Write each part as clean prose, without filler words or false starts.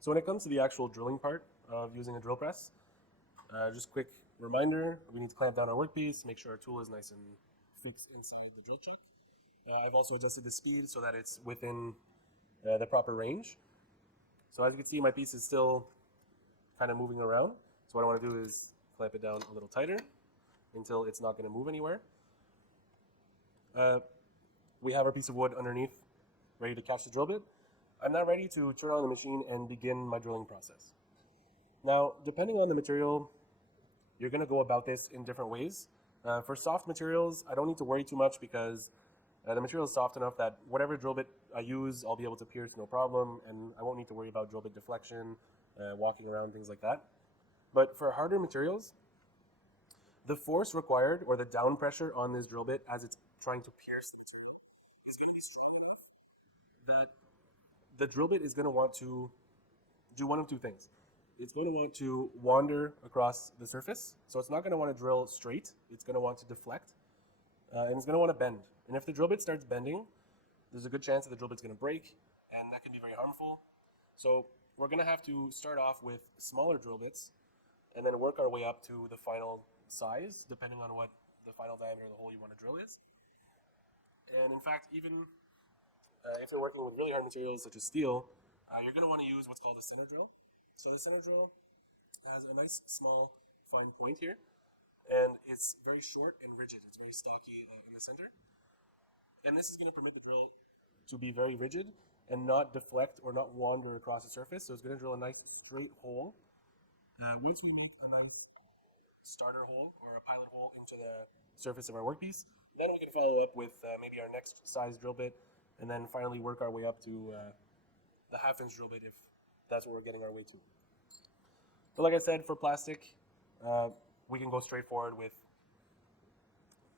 So when it comes to the actual drilling part of using a drill press, just quick reminder, we need to clamp down our workpiece, make sure our tool is nice and fixed inside the drill chuck. I've also adjusted the speed so that it's within the proper range. So as you can see, my piece is still kind of moving around. So what I want to do is clamp it down a little tighter until it's not going to move anywhere. We have our piece of wood underneath, ready to catch the drill bit. I'm now ready to turn on the machine and begin my drilling process. Now, depending on the material, you're going to go about this in different ways. For soft materials, I don't need to worry too much because the material is soft enough that whatever drill bit I use, I'll be able to pierce no problem, and I won't need to worry about drill bit deflection, walking around, things like that. But for harder materials, the force required, or the down pressure on this drill bit as it's trying to pierce the material, is going to be strong enough that the drill bit is going to want to do one of two things. It's going to want to wander across the surface, so it's not going to want to drill straight. It's going to want to deflect, and it's going to want to bend. And if the drill bit starts bending, there's a good chance that the drill bit's going to break, and that can be very harmful. So we're going to have to start off with smaller drill bits, and then work our way up to the final size, depending on what the final diameter of the hole you want to drill is. And in fact, even if you're working with really hard materials such as steel, you're going to want to use what's called a center drill. So the center drill has a nice small fine point here, and it's very short and rigid. It's very stocky in the center. And this is going to permit the drill to be very rigid and not deflect or not wander across the surface. So it's going to drill a nice straight hole. Once we make a nice starter hole or a pilot hole into the surface of our workpiece, then we can follow up with maybe our next size drill bit, and then finally work our way up to the half-inch drill bit if that's what we're getting our way to. But like I said, for plastic, we can go straight forward with.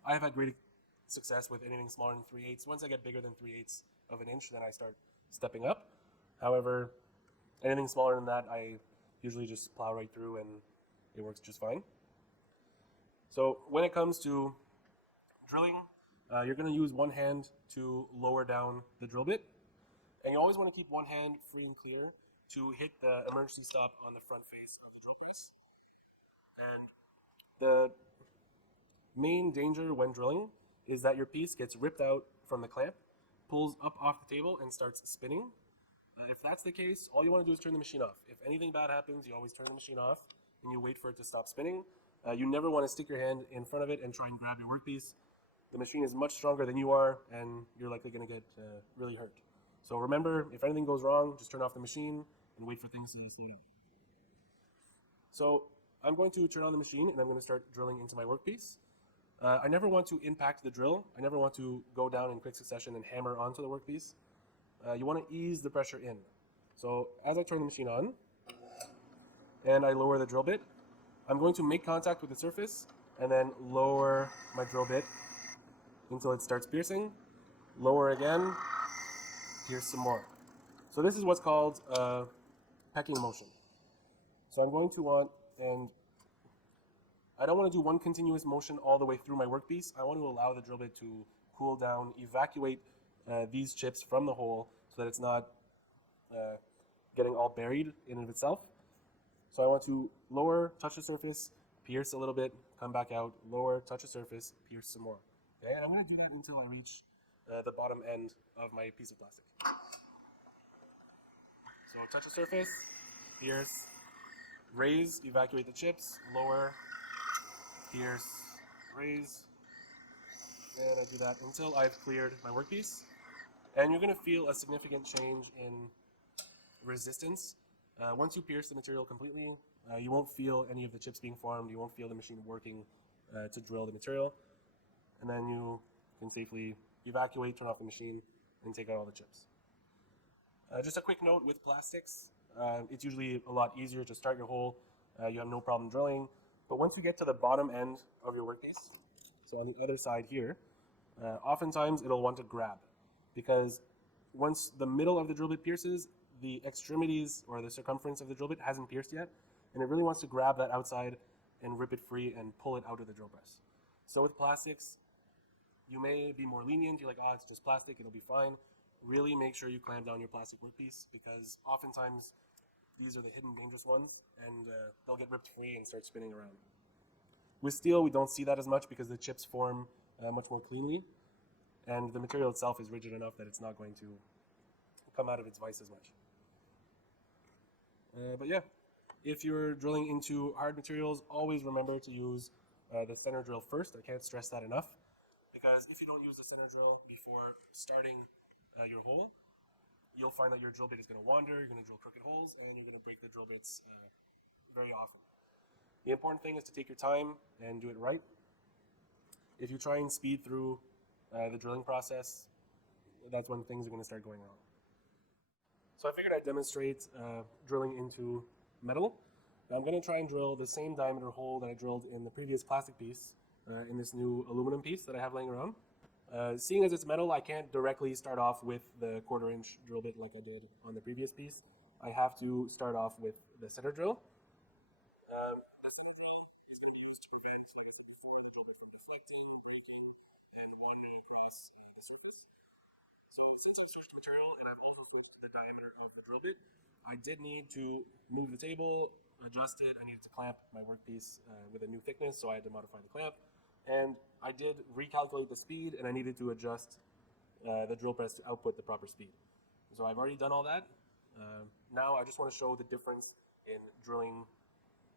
I have had great success with anything smaller than 3/8. Once I get bigger than 3/8 of an inch, then I start stepping up. However, anything smaller than that, I usually just plow right through and it works just fine. So when it comes to drilling, you're going to use one hand to lower down the drill bit, and you always want to keep one hand free and clear to hit the emergency stop on the front face of the drill piece. And the main danger when drilling is that your piece gets ripped out from the clamp, pulls up off the table, and starts spinning. If that's the case, all you want to do is turn the machine off. If anything bad happens, you always turn the machine off and you wait for it to stop spinning. You never want to stick your hand in front of it and try and grab your workpiece. The machine is much stronger than you are, and you're likely going to get really hurt. So remember, if anything goes wrong, just turn off the machine and wait for things to slow down. So I'm going to turn on the machine, and I'm going to start drilling into my workpiece. I never want to impact the drill. I never want to go down in quick succession and hammer onto the workpiece. You want to ease the pressure in. So as I turn the machine on and I lower the drill bit, I'm going to make contact with the surface and then lower my drill bit until it starts piercing. Lower again, pierce some more. So this is what's called a pecking motion. So I'm going to want, and I don't want to do one continuous motion all the way through my workpiece. I want to allow the drill bit to cool down, evacuate these chips from the hole so that it's not getting all buried in and of itself. So I want to lower, touch the surface, pierce a little bit, come back out, lower, touch the surface, pierce some more. Okay, and I'm going to do that until I reach the bottom end of my piece of plastic. So touch the surface, pierce, raise, evacuate the chips, lower, pierce, raise, and I do that until I've cleared my workpiece. And you're going to feel a significant change in resistance. Once you pierce the material completely, you won't feel any of the chips being formed. You won't feel the machine working to drill the material. And then you can safely evacuate, turn off the machine, and take out all the chips. Just a quick note with plastics, it's usually a lot easier to start your hole. You have no problem drilling. But once you get to the bottom end of your workpiece, so on the other side here, oftentimes it'll want to grab, because once the middle of the drill bit pierces, the extremities or the circumference of the drill bit hasn't pierced yet, and it really wants to grab that outside and rip it free and pull it out of the drill press. So with plastics, you may be more lenient. You're like, it's just plastic, it'll be fine. Really make sure you clamp down your plastic workpiece, because oftentimes These are the hidden dangerous ones, and they'll get ripped free and start spinning around. With steel, we don't see that as much because the chips form much more cleanly, and the material itself is rigid enough that it's not going to come out of its vise as much. But yeah, if you're drilling into hard materials, always remember to use the center drill first. I can't stress that enough, because if you don't use the center drill before starting your hole, you'll find that your drill bit is going to wander, you're going to drill crooked holes, and you're going to break the drill bits very often. The important thing is to take your time and do it right. If you try and speed through the drilling process, that's when things are going to start going wrong. So I figured I'd demonstrate drilling into metal. Now I'm going to try and drill the same diameter hole that I drilled in the previous plastic piece in this new aluminum piece that I have laying around. Seeing as it's metal, I can't directly start off with the 1/4 inch drill bit like I did on the previous piece. I have to start off with the center drill. The center drill is going to be used to prevent, like I said before, the drill bit from deflecting, breaking, and wandering across the surface. So since I've switched material and I've also switched the diameter of the drill bit, I did need to move the table, adjust it. I needed to clamp my workpiece with a new thickness, so I had to modify the clamp. And I did recalculate the speed, and I needed to adjust the drill press to output the proper speed. So I've already done all that. Now I just want to show the difference in drilling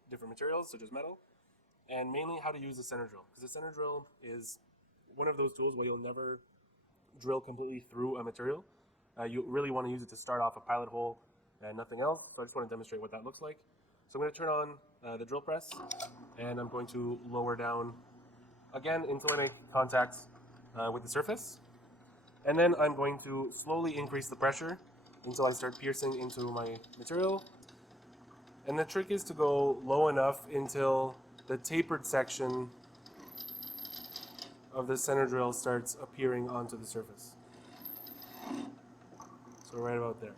different materials, such as metal, and mainly how to use the center drill. Because the center drill is one of those tools where you'll never drill completely through a material. You really want to use it to start off a pilot hole and nothing else. So I just want to demonstrate what that looks like. So I'm going to turn on the drill press, and I'm going to lower down again until I make contact with the surface. And then I'm going to slowly increase the pressure until I start piercing into my material. And the trick is to go low enough until the tapered section of the center drill starts appearing onto the surface. So right about there.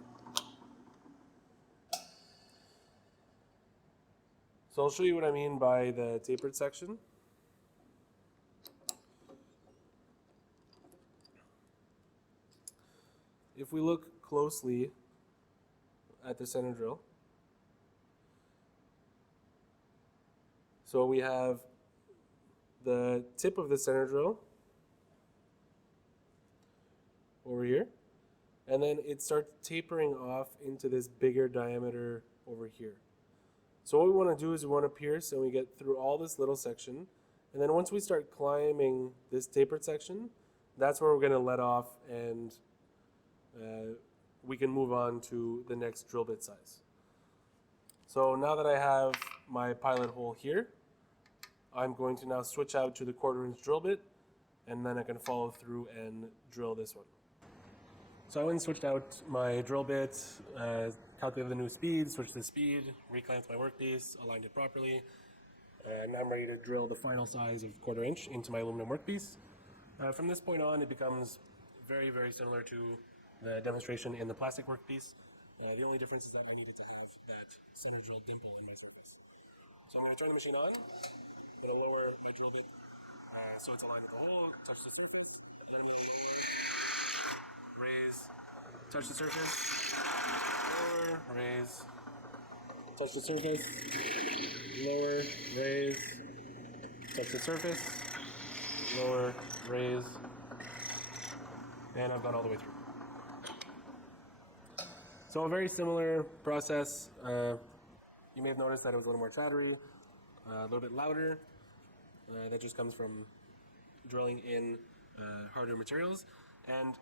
So I'll show you what I mean by the tapered section. If we look closely at the center drill, so we have the tip of the center drill over here, and then it starts tapering off into this bigger diameter over here. So what we want to do is we want to pierce, and we get through all this little section, and then once we start climbing this tapered section, that's where we're going to let off, and we can move on to the next drill bit size. So now that I have my pilot hole here, I'm going to now switch out to the 1/4 inch drill bit, and then I can follow through and drill this one. So I went and switched out my drill bit, calculated the new speed, switched the speed, reclamped my workpiece, aligned it properly, and now I'm ready to drill the final size of 1/4 inch into my aluminum workpiece. From this point on, it becomes very, very similar to the demonstration in the plastic workpiece. The only difference is that I needed to have that center drill dimple in my surface. So I'm going to turn the machine on. I'm going to lower my drill bit so it's aligned with the hole, touch the surface, let it raise, touch the surface, lower, raise, touch the surface, lower, raise, touch the surface, lower, raise, and I've gone all the way through. So a very similar process. You may have noticed that it was a little more chattery, a little bit louder. That just comes from drilling in harder materials. And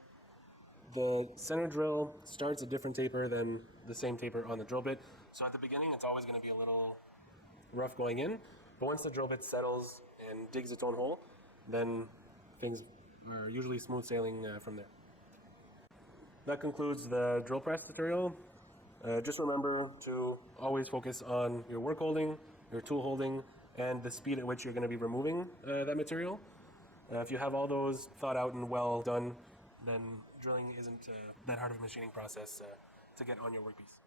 the center drill starts a different taper than the same taper on the drill bit. So at the beginning, it's always going to be a little rough going in. But once the drill bit settles and digs its own hole, then things are usually smooth sailing from there. That concludes the drill press tutorial. Just remember to always focus on your work holding, your tool holding, and the speed at which you're going to be removing that material. If you have all those thought out and well done, then drilling isn't that hard of a machining process to get on your workpiece.